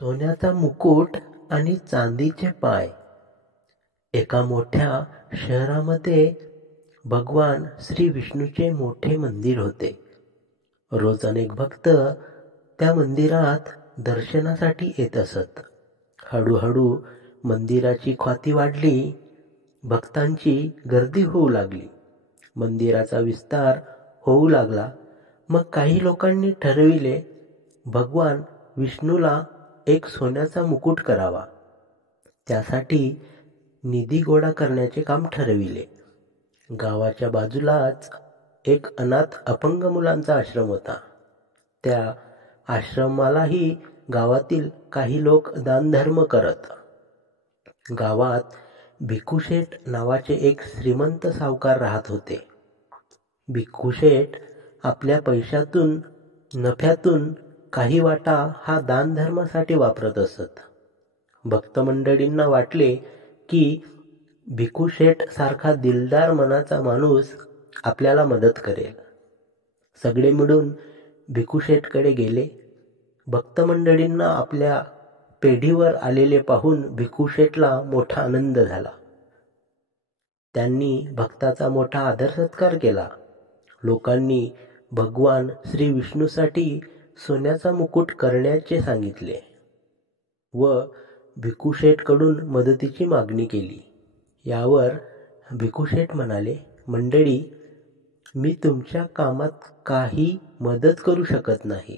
सोन्याचा मुकुट आणि चांदीचे पाय. एका मोठ्या शहरामध्ये भगवान श्री विष्णूचे मोठे मंदिर होते. रोज अनेक भक्त त्या मंदिरात दर्शनासाठी येत असत. हळूहळू मंदिराची ख्याती वाढली. भक्तांची गर्दी होऊ लागली. मंदिराचा विस्तार होऊ लागला. मग काही लोकांनी ठरविले, भगवान विष्णूला एक सोन्याचा मुकुट करावा. त्यासाठी निधी गोळा करण्याचे काम ठरविले. गावाच्या बाजूलाच एक अनाथ अपंग मुलांचा आश्रम होता. त्या आश्रमालाही गावातील काही लोक दानधर्म करत. गावात भिकूशेठ नावाचे एक श्रीमंत सावकार राहत होते. भिकूशेठ आपल्या पैशातून नफ्यातून काही वाटा हा दानधर्मासाठी वापरत असत. भक्त मंडळींना वाटले की भिकूशेठ सारखा दिलदार मनाचा माणूस आपल्याला मदत करेल. सगळे मिळून भिकूशेठकडे गेले. भक्त मंडळींना आपल्या पेढीवर आलेले पाहून भिकूशेठला मोठा आनंद झाला. त्यांनी भक्ताचा मोठा आदर सत्कार केला. लोकांनी भगवान श्री विष्णूसाठी सोन्याचा मुकुट करण्याचे सांगितले व भिकूशेठकडून मदतीची मागणी केली. यावर भिकूशेठ म्हणाले, मंडळी, मी तुमच्या कामात काही मदत करू शकत नाही,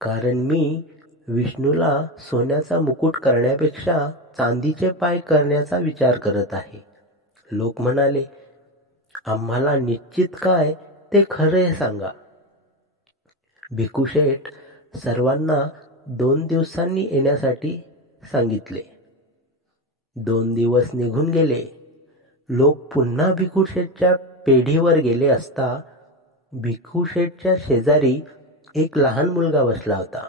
कारण मी विष्णूला सोन्याचा मुकुट करण्यापेक्षा चांदीचे पाय करण्याचा विचार करत आहे. लोक म्हणाले, आम्हाला निश्चित काय ते खरे सांगा. भिकूशेठ सर्वांना 2 दिवसांनी येण्यासाठी सांगितले. 2 दिवस निघून गेले. लोक पुन्हा भिकूशेठच्या पेढीवर गेले असता भिकूशेठच्या शेजारी एक लहान मुलगा बसला होता.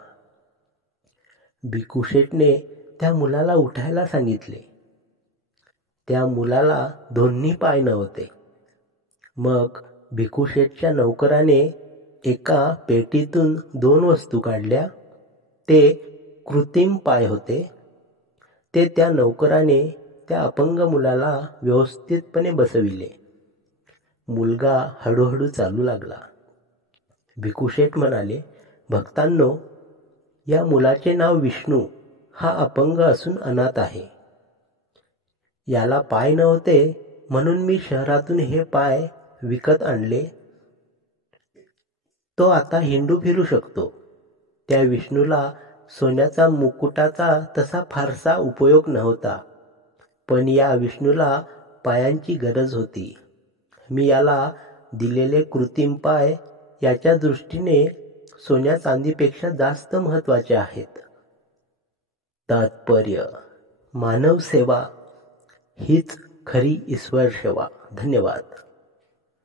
भिकूशेठने त्या मुलाला उठायला सांगितले. त्या मुलाला दोन्ही पाय नव्हते. मग भिकूशेठच्या नौकराने एका पेटीतून 2 वस्तू काढल्या. ते कृत्रिम पाय होते. ते त्या नौकराने त्या अपंग मुलाला व्यवस्थितपणे बसविले. मुलगा हळूहळू चालू लागला. भिकूशेठ म्हणाले, भक्तांनो, या मुलाचे नाव विष्णू. हा अपंग असून अनाथ आहे. याला पाय नव्हते म्हणून मी शहरातून हे पाय विकत आणले. तो आता हिंडू फिरू शकतो. त्या विष्णूला सोन्याचा मुकुटाचा तसा फारसा उपयोग नव्हता, पण या विष्णूला पायांची गरज होती. मी याला दिलेले कृत्रिम पाय याच्या दृष्टीने सोन्या चांदीपेक्षा जास्त महत्त्वाचे आहेत. तात्पर्य: मानव सेवा हीच खरी ईश्वर सेवा. धन्यवाद.